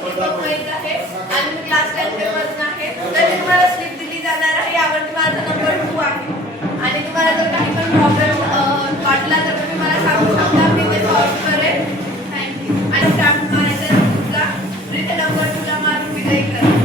दीपक आहे. आणि मी class ten मधून आहे. तर तुम्हाला स्लिप दिली जाणार आहे. यावरती माझा नंबर टू आहे. आणि तुम्हाला जर काही पण प्रॉब्लेम वाटला तर तुम्ही मला सांगू शकता. मी ते सॉल्व्ह करेन. थँक्यू आणि स्टाफ मॅनेजर तुला रिटर्न नंबर तुला मारून विजयी करेन.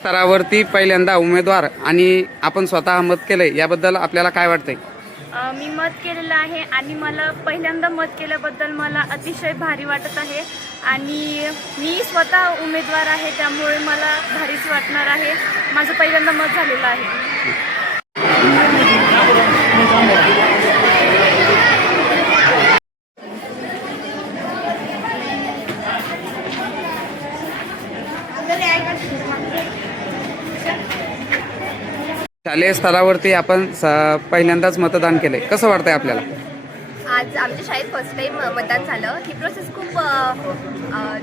स्तरावरती पहिल्यांदा उमेदवार आणि आपण स्वतः मत केलंय याबद्दल आपल्याला काय वाटतंय? मी मत केलेलं आहे आणि मला पहिल्यांदा मत केल्याबद्दल मला अतिशय भारी वाटत आहे. आणि मी स्वतः उमेदवार आहे त्यामुळे मला भारीच वाटणार आहे. माझं पहिल्यांदा मत झालेलं आहे. शालेय स्तरावरती आपण स- पहिल्यांदाच मतदान केलंय. कसं वाटतंय आपल्याला? आज आमच्या शाळेत फर्स्ट टाईम मतदान झालं. ही प्रोसेस खूप अ, अ,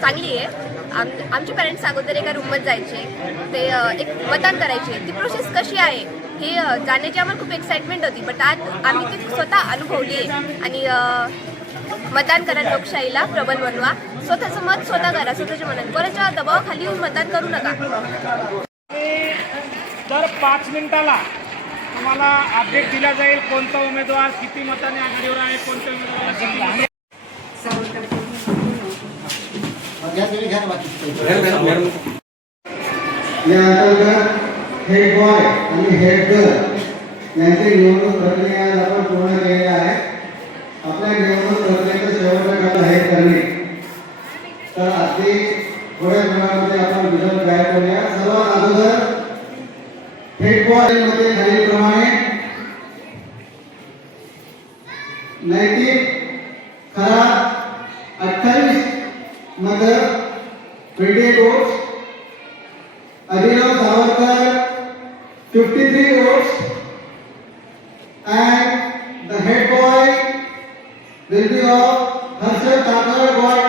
चांगली आहे. आम आमचे पॅरेंट्स अगोदर एका रूममध्ये जायचे. ते अ, एक मतदान करायचे. ती प्रोसेस कशी आहे हे अ, जाण्याची आम्हाला खूप एक्साइटमेंट होती. बट आज आम्ही ती स्वतः अनुभवली आहे. आणि अ, मतदान करा लोकशाहीला प्रबल बनवा. स्वतःचं मत स्वतः करा स्वतःच्या मनात. कोणाच्या दबावाखाली येऊन मतदान करू नका. दर पाच मिनिटाला तुम्हाला अपडेट दिला जाईल कोणता उमेदवार किती मताने आघाडीवर आहे कोणत्या उमेदवाराला किती या अंतर्गत हेड बॉय आणि हेड गर्ल यांची निवडणूक प्रक्रिया आपण पूर्ण केलेली आहे. नैतिक खरा अठ्ठावीस मत twenty votes Adilal Savarkar, 53 votes, and the head boy will be of Harshad Thakur, got 149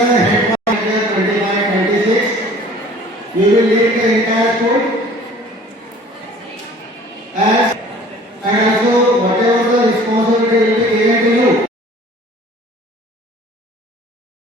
தானே